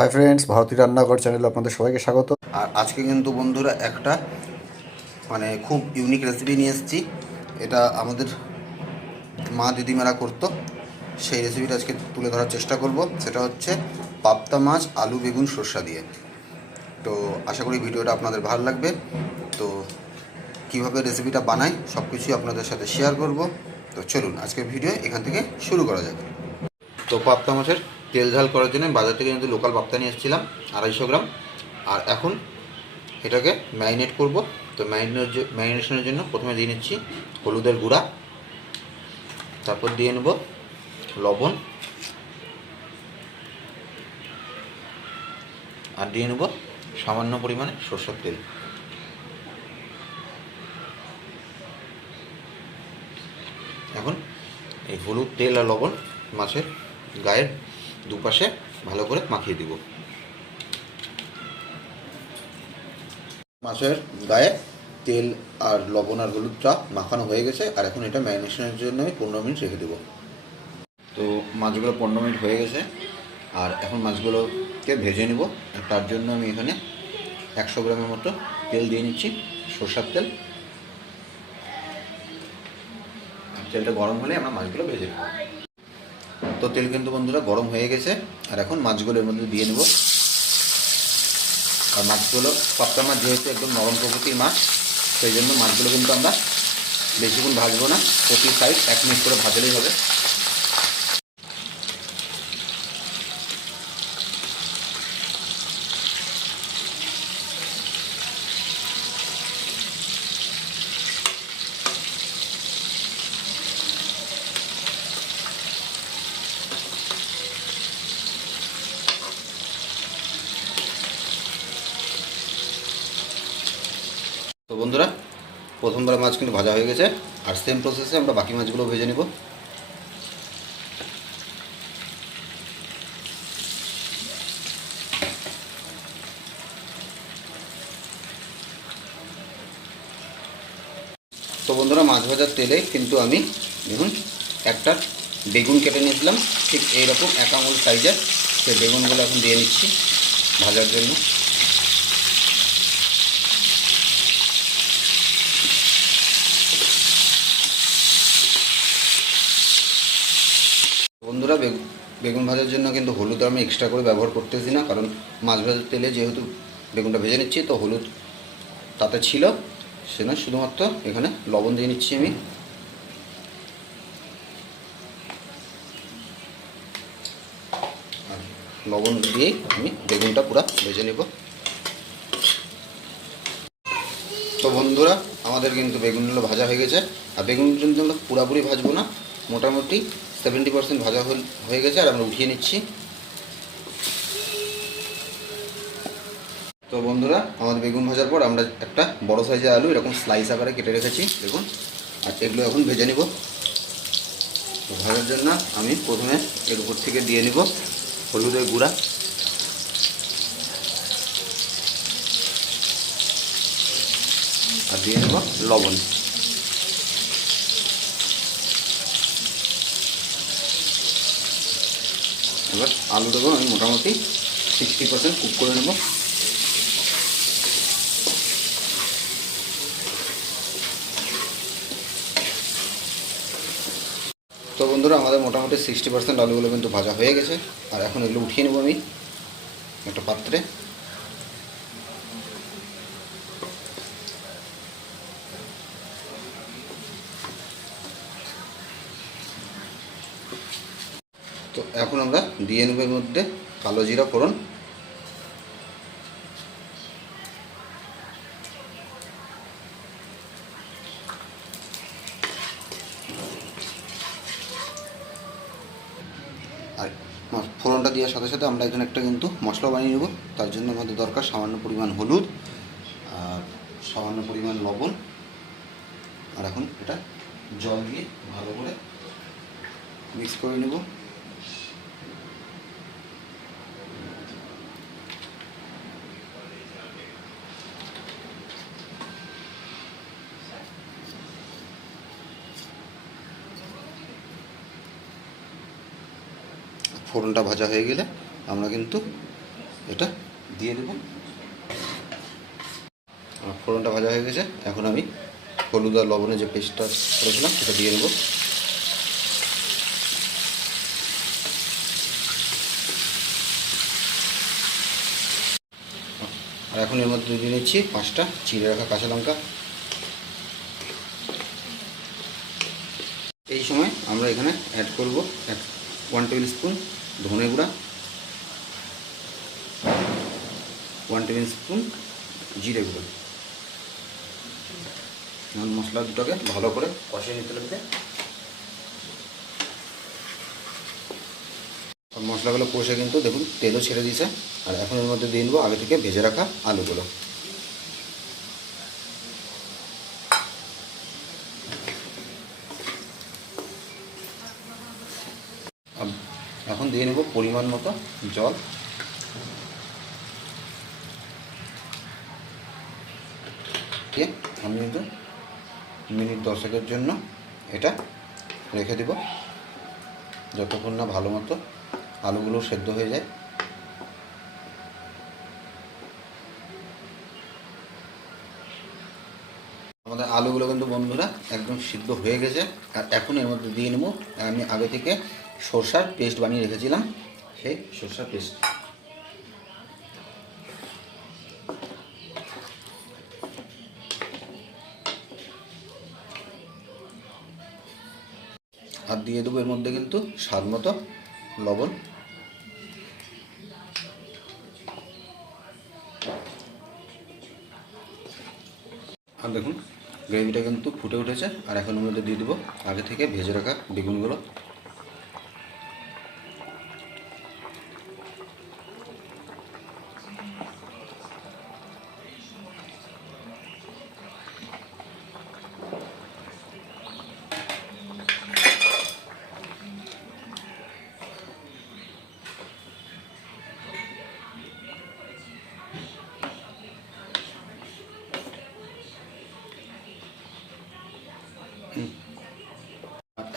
Hi friends, Bharati রান্নাঘর চ্যানেলে আপনাদের সবাইকে স্বাগত। আর আজকে কিন্তু বন্ধুরা একটা খুব ইউনিক রেসিপি নিয়ে এসেছি। এটা আমাদের মা দিদিমারা করতো, সেই রেসিপিটা আজকে তুলে ধরার চেষ্টা করব। সেটা হচ্ছে পাবদা মাছ আলু বেগুন সর্ষা দিয়ে। তো আশা করি ভিডিওটা আপনাদের ভালো লাগবে। তো কীভাবে রেসিপিটা বানাই সব কিছুই আপনাদের সাথে শেয়ার করব। তো চলুন আজকের ভিডিও এখান থেকে শুরু করা যাক। তো পাবদা মাছের তেল ঝাল করার জন্য বাজার থেকে কিন্তু লোকাল পাবদা নিয়ে এসেছিলাম 250 গ্রাম। আর এখন এটাকে ম্যারিনেট করব। তো ম্যারিনেশনের জন্য প্রথমে দিয়ে নিচ্ছি হলুদের গুঁড়া, তারপর দিয়ে নেব লবণ, আর দিয়ে নেব সামান্য পরিমাণে সরষের তেল। এখন এই হলুদ তেল আর লবণ মাছের গায়ের দুপাশে ভালো করে মাখিয়ে দিব। মাছের গায়ে তেল আর লবণ আর হলুদটা মাখানো হয়ে গেছে। আর এখন এটা ম্যারিনেশনের জন্য আমি 15 মিনিট রেখে দেবো। তো মাছগুলো 15 মিনিট হয়ে গেছে। আর এখন মাছগুলোকে ভেজে নেব। তার জন্য আমি এখানে 100 গ্রামের মতো তেল দিয়ে নিচ্ছি, সরষের তেল। তেলটা গরম হলে আমরা মাছগুলো ভেজে নেব। তো তেল কিন্তু বন্ধুরা গরম হয়ে গেছে। আর এখন মাছগুলো এর মধ্যে দিয়ে নেব। আর মাছগুলো পাবদা মাছ যেহেতু একদম নরম প্রকৃতির মাছ, সেই জন্য মাছগুলো কিন্তু আমরা বেশিক্ষণ ভাজবো না, প্রতি সাইড 1 মিনিট করে ভাজলেই হবে। তো বন্ধুরা, প্রথমবার মাছ কিন্তু ভাজা হয়ে গেছে। আর সেম প্রসেসে আমরা বাকি মাছগুলো ভেজে নেব। তো বন্ধুরা, মাছ ভাজার তেলে কিন্তু আমি দেখুন একটা বেগুন কেটে নিয়েছিলাম, ঠিক এইরকম 1 আঙুল সাইজের। সেই বেগুনগুলো এখন দিয়ে নিচ্ছি ভাজার জন্য। বন্ধুরা, বেগুন ভাজার জন্য কিন্তু হলুদ আমি এক্সট্রা করে ব্যবহার করতেছি না, কারণ মাছ ভাজার তেলে যেহেতু বেগুনটা ভেজে নিচ্ছি, তো হলুদ তাতে ছিল, সেজন্য শুধুমাত্র এখানে লবণ দিয়ে নিচ্ছি আমি। আর লবণ দিয়েই আমি বেগুনটা পুরো ভেজে নেব। তো বন্ধুরা, আমাদের কিন্তু বেগুনগুলো ভাজা হয়ে গেছে। আর বেগুন কিন্তু আমরা পুরোপুরি ভাজবো না, মোটামুটি 70% ভাজা হয়ে গেছে। আর আমরা উঠিয়ে নিচ্ছি। তো বন্ধুরা, আমাদের বেগুন ভাজার পর আমরা একটা বড় সাইজের আলু এরকম স্লাইস আকারে কেটে রেখেছি দেখুন। আর এগুলো এখন ভেজে নিব। তো ভাজার জন্য আমি প্রথমে এর উপর থেকে দিয়ে নিব হলুদের গুঁড়া, আর দিয়ে নেব লবণ। এবার আলুটাকে আমি মোটামুটি 60% কুক করে নেব। তো বন্ধুরা, আমাদের মোটামুটি 60% আলুগুলো কিন্তু ভাজা হয়ে গেছে। আর এখন এগুলো উঠিয়ে নেব আমি একটা পাত্রে। তো এখন আমরা দিয়ে নেব এর মধ্যে কালো জিরা ফোড়ন। আর ফোড়নটা দেওয়ার সাথে সাথে আমরা এখানে একটা কিন্তু মশলা বানিয়ে নেব। তার জন্য আমাদের দরকার সামান্য পরিমাণ হলুদ আর সামান্য পরিমাণ লবণ। আর এখন এটা জল দিয়ে ভালো করে মিক্স করে নেব। ফোড়নটা ভাজা হয়ে গেলে আমরা কিন্তু এটা দিয়ে দেবো। ফোড়নটা ভাজা হয়ে গেছে, এখন আমি হলুদ আর লবণের যে পেস্টটা করেছিলাম সেটা দিয়ে দেবো। আর এখন এর মধ্যে দিয়ে নিচ্ছি 5টা চিড়ে রাখা কাঁচা লঙ্কা। এই সময় আমরা এখানে অ্যাড করব 1 টেবিল স্পুন ধনে গুঁড়া, 1 টেবিল স্পুন জিরে গুঁড়ো। মশলা দুটোকে ভালো করে কষিয়ে নিতে লাগবে। মশলাগুলো কষে কিন্তু দেখুন তেলও ছেড়ে দিয়েছে। আর এখন এর মধ্যে দিয়ে নেবো আগে থেকে ভেজে রাখা আলুগুলো। এখন দিয়ে নেব পরিমাণ মতো জল। আমি কিন্তু মিনিট 10 জন্য এটা রেখে দেব, যতক্ষণ না ভালো মতো আলুগুলো সেদ্ধ হয়ে যায়। আমাদের আলুগুলো কিন্তু বন্ধুরা একদম সিদ্ধ হয়ে গেছে। আর এখন এর মধ্যে দিয়ে নেব আমি আগে থেকে সরষার পেস্ট বানিয়ে রেখেছিলাম, সেই সরষার পেস্ট। আর দিয়ে দেবো এর মধ্যে কিন্তু স্বাদ মতো লবণ। আর দেখুন গ্রেভিটা কিন্তু ফুটে উঠেছে। আর এখন এর মধ্যে দিয়ে দেবো আগে থেকে ভেজে রাখা বেগুনগুলো।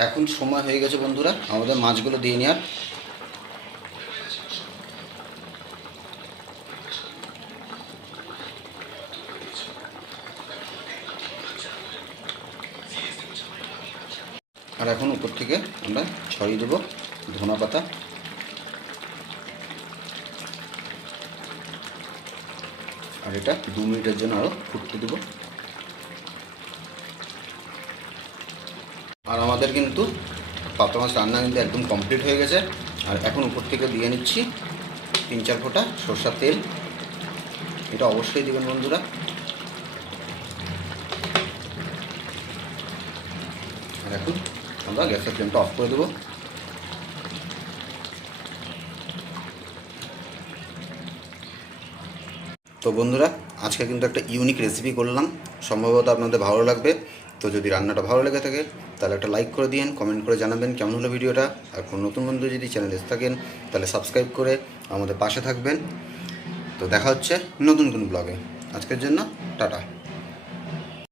এখন সময় হয়ে গেছে বন্ধুরা আমাদের মাছগুলো দিয়ে নেওয়ার। আর এখন উপর থেকে আমরা ছড়িয়ে দেবো ধনা পাতা। আর এটা 2 মিনিটের জন্য আরও ফুটতে দেবো। আর আমাদের কিন্তু পাবদা মাছ রান্না কিন্তু একদম কমপ্লিট হয়ে গেছে। আর এখন উপর থেকে দিয়ে নিচ্ছি 3-4 ফোঁটা সরষের তেল। এটা অবশ্যই দেবেন বন্ধুরা। আর এখন আমরা গ্যাসের ফ্লেমটা অফ করে দেবো। তো বন্ধুরা আজকে কিন্তু একটা ইউনিক রেসিপি করলাম, সম্ভবত আপনাদের ভালো লাগবে। তো যদি রান্নাটা ভালো লেগে থাকে তাহলে একটা লাইক করে দিন, কমেন্ট করে জানাবেন কেমন হলো ভিডিওটা। আর কোনো নতুন বন্ধু যদি চ্যানেলে থাকেন তাহলে সাবস্ক্রাইব করে আমাদের পাশে থাকবেন। তো দেখা হচ্ছে নতুন কোন ব্লগে। আজকের জন্য টাটা।